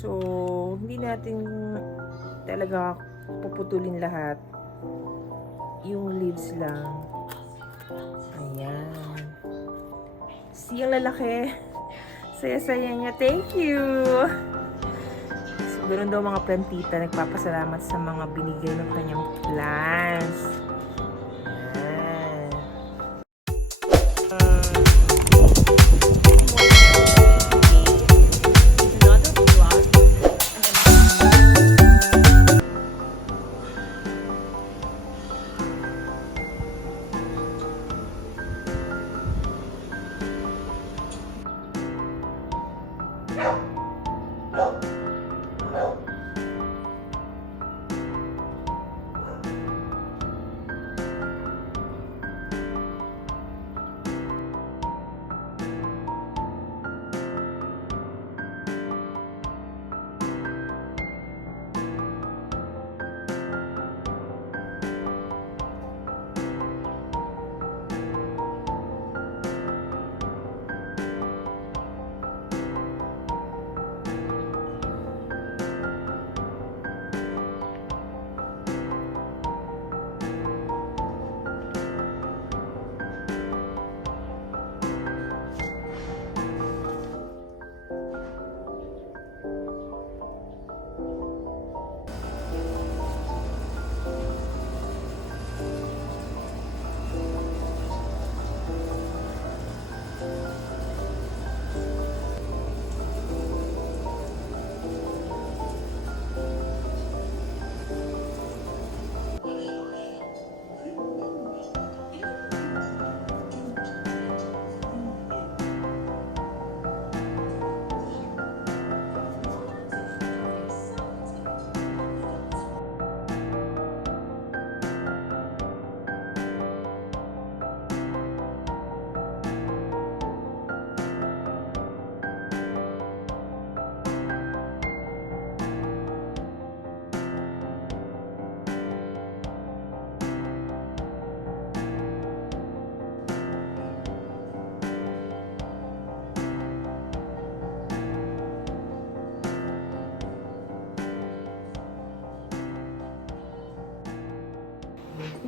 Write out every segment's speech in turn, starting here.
So, hindi natin talaga puputulin lahat. Yung leaves lang. Ayan. See, ang lalaki. Saya-saya niya. Thank you! So, ganoon daw mga plantita. Nagpapasalamat sa mga binigay ng kanyang plants. Ayan.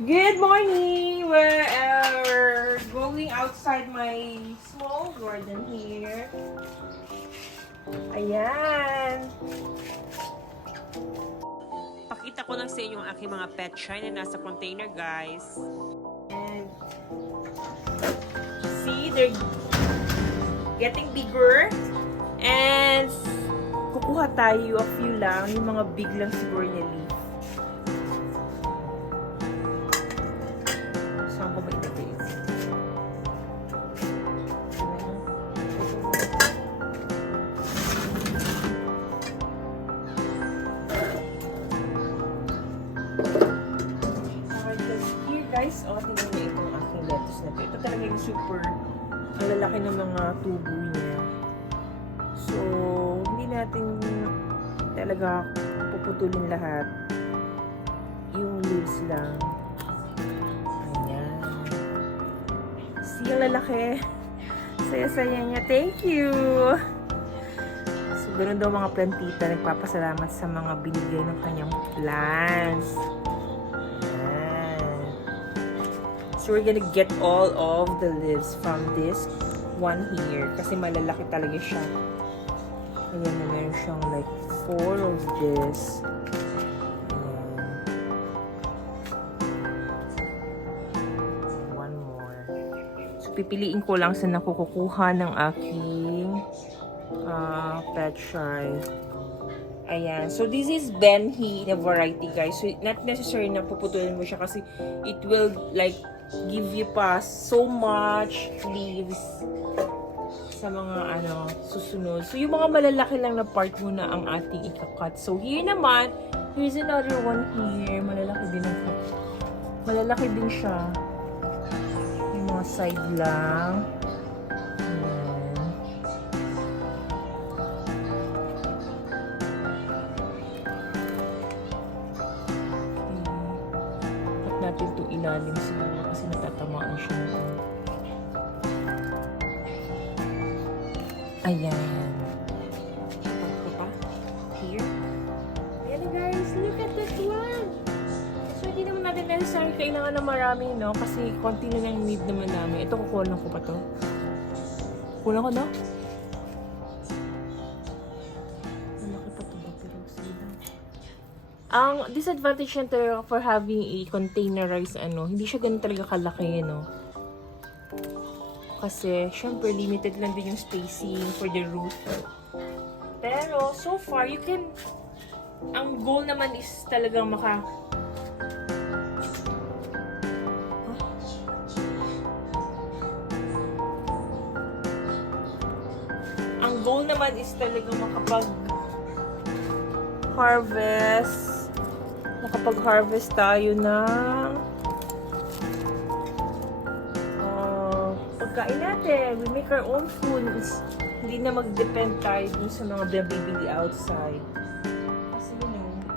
Good morning! We're going outside my small garden here. Ayan. Pakita ko lang sa inyo ang aking mga pet shine na nasa container, guys. And see, they're getting bigger. And kukuha tayo a few lang, yung mga big lang siguro niya leaf. Saan ko ba ilagay? Here guys, tingnan niyo itong aking lettuce na ito. Ito talaga yung super, ang lalaki ng mga tubo niya. So, hindi natin talaga puputulin lahat. Yung leaves lang. Ayan. See, ang lalaki. Saya-saya niya. Thank you! So, ganoon daw mga plantita. Nagpapasalamat sa mga binigay ng kanyang plants. Ayan. So, we're gonna get all of the leaves from this one here. Kasi malalaki talaga siya. Ayan na, meron siyang like 4 of this. Ayan. One more. So, pipiliin ko lang sa nakukuha ng aking pet shine. Ayan. So, this is Benhi na variety, guys. So, not necessary na puputulin mo siya kasi it will like give you pa so much leaves sa mga susunod. So, yung mga malalaki lang na part muna ang ating ikakat. So, here naman, here's another one here. Malalaki din ang malalaki din siya. Yung mga side lang. Ayan. Cut natin itong ilalim siguro kasi natatamaan siya. Ayan. Ito pa. necessary kailangan na marami, no? Kasi konti na lang need naman namin. Ito, kukulang ko pa to. Kulang ko, no? Malaki pa to ba? Pero sige lang. Ang disadvantage niya talaga for having a containerized, hindi siya ganun talaga kalaki, no? Kasi, syempre, limited lang din yung spacing for the roof. Pero, so far, ang goal naman is talagang ang goal naman is talagang makapag-harvest tayo ng pagkain natin. We make our own food. Hindi na mag-depend tayo dun sa mga bibili outside. Kasi mahal na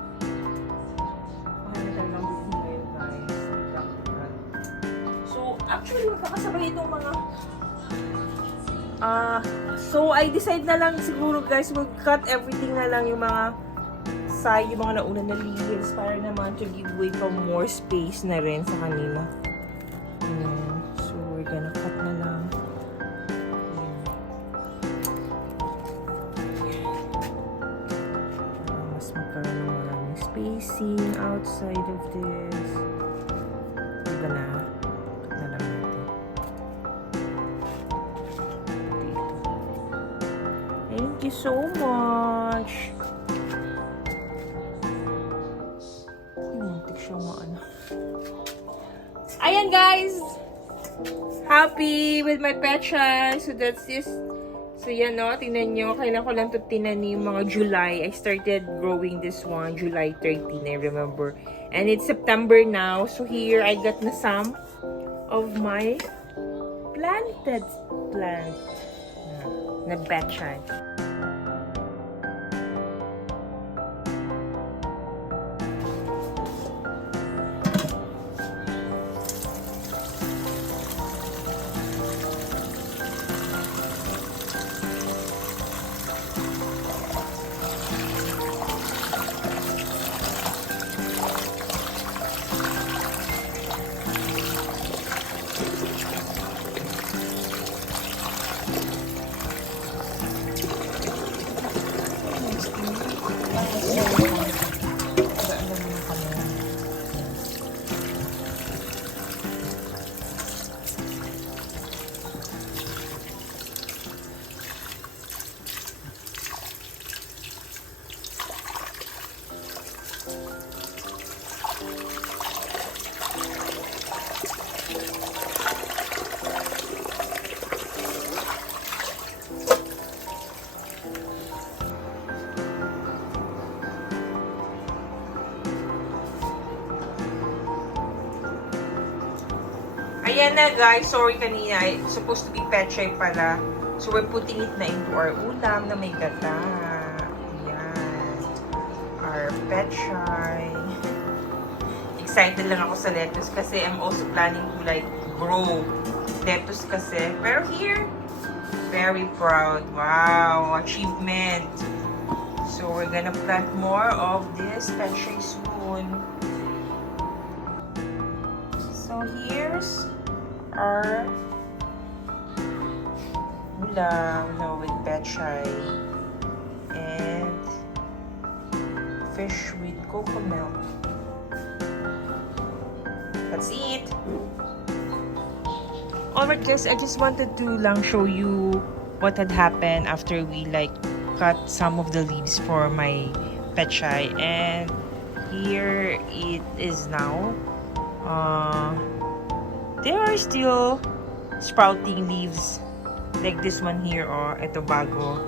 talagang bibili ngayon, guys. Practical. So, actually, magkakasabay itong mga so, I decide na lang siguro, guys, we'll cut everything na lang yung mga side, yung mga nauna na leaves para naman to give way for more space na rin sa kanila. Ayan. So, we're gonna cut na lang. Mas magkaroon ng maraming spacing outside of this. Diba na? Cut na lang natin. Dito. Thank you so much! Muntik siyang Ayan, guys! Happy with my petcha. So, that's this. So, yan, no? Tingnan nyo. Kailan ko lang ito tinanim mga July. I started growing this one July 13, I remember. And it's September now. So, here, I got na some of my planted plant na petcha. Ayan na, guys. Sorry kanina. It's supposed to be pechay pala. So, we're putting it na into our ulam na may gata. Ayan. Our pechay. Excited lang ako sa lettuce kasi I'm also planning to grow lettuce kasi. Pero here, very proud. Wow. Achievement. So, we're gonna plant more of this pechay soon. So, here's our ulam with pechay and fish with cocoa milk. That's it. Alright, guys, I just wanted to lang show you what had happened after we cut some of the leaves for my pechay, and here it is now. There are still sprouting leaves like this one here, ito bago.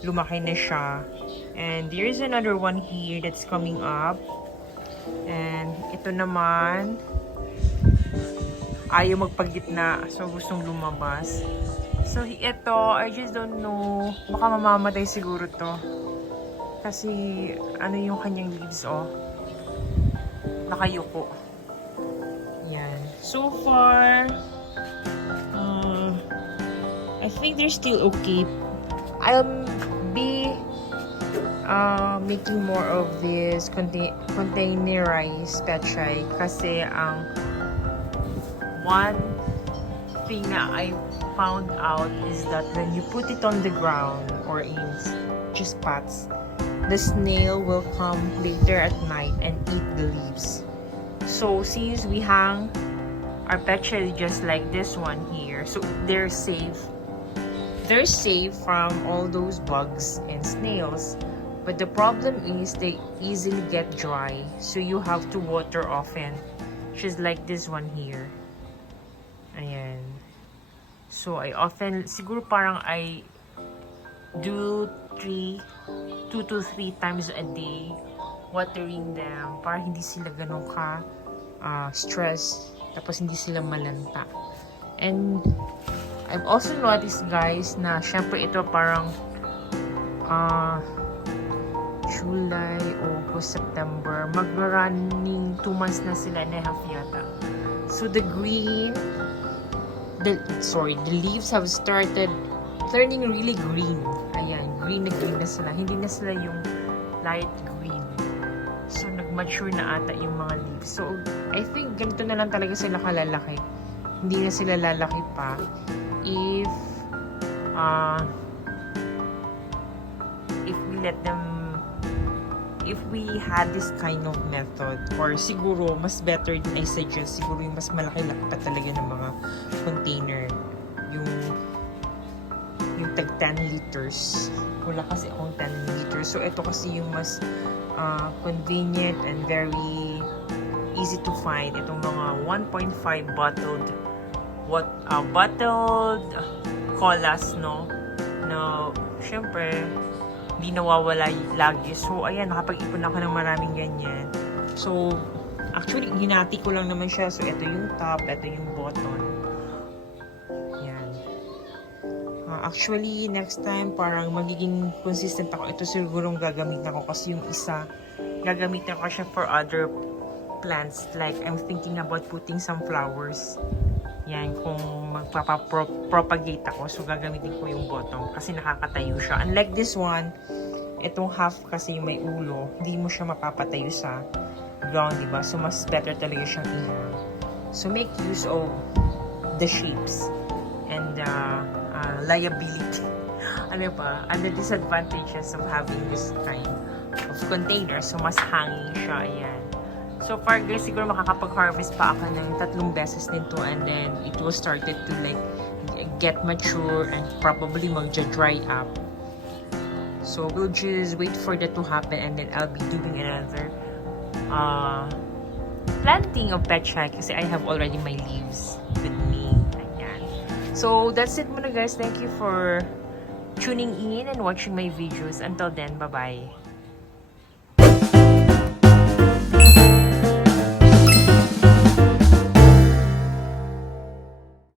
Lumaki na siya. And there is another one here that's coming up. And ito naman, ayaw magpagitna. So, gustong lumabas. So, ito, I just don't know. Baka mamamatay siguro to. Kasi, yung kanyang leaves, nakayuko. Yan. So far, I think they're still okay. I'll be making more of this containerized petchay kasi ang one thing na I found out is that when you put it on the ground or in just pots, the snail will come later at night and eat the leaves. So since we hang our petchay just like this one here, so they're safe. They're safe from all those bugs and snails. But the problem is they easily get dry. So you have to water often. Just like this one here. Ayan. So I often, siguro parang I do 2 to 3 times a day watering them para hindi sila ganun ka stress, tapos hindi sila malanta. And I've also noticed guys na syempre ito parang July, August, September, mag-running 2 months na sila and a half yata. So the leaves have started turning really green. Ayan, green na sila. Hindi na sila yung light green. So nag-mature na ata yung mga leaves. So I think ganito na lang talaga sila kalalaki. Hindi na sila lalaki pa if we had this kind of method, or siguro mas better din I suggest siguro yung mas malaki-laki pa talaga ng mga container, yung tag 10 liters. Wala kasi akong 10 liters, so ito kasi yung mas convenient and very easy to find. Itong mga 1.5 bottled colas, no, na syempre hindi nawawala lagi. So ayan, nakapag-ipon ako ng maraming ganyan. So actually hinati ko lang naman siya. So ito yung top, ito yung bottom. Yan. Actually next time parang magiging consistent ako. Ito sigurong gagamitin ako kasi yung isa gagamitin ko siya for other plants. Like I'm thinking about putting some flowers. Yan, kung magpapapropagate ako, so gagamitin ko yung bottom kasi nakakatayo siya. Unlike this one, itong half kasi yung may ulo, hindi mo siya mapapatayo sa ground, diba? So mas better talaga siyang ihang. So make use of the shapes and liability. Ano pa? And the disadvantages of having this kind of container. So mas hanging siya, ayan. So far guys, siguro makakapag-harvest pa ako ng 3 beses nito and then it will started to like get mature and probably magja-dry up. So we'll just wait for that to happen and then I'll be doing another planting of petchay kasi I have already my leaves with me. Ayan. So that's it muna guys. Thank you for tuning in and watching my videos. Until then, bye-bye.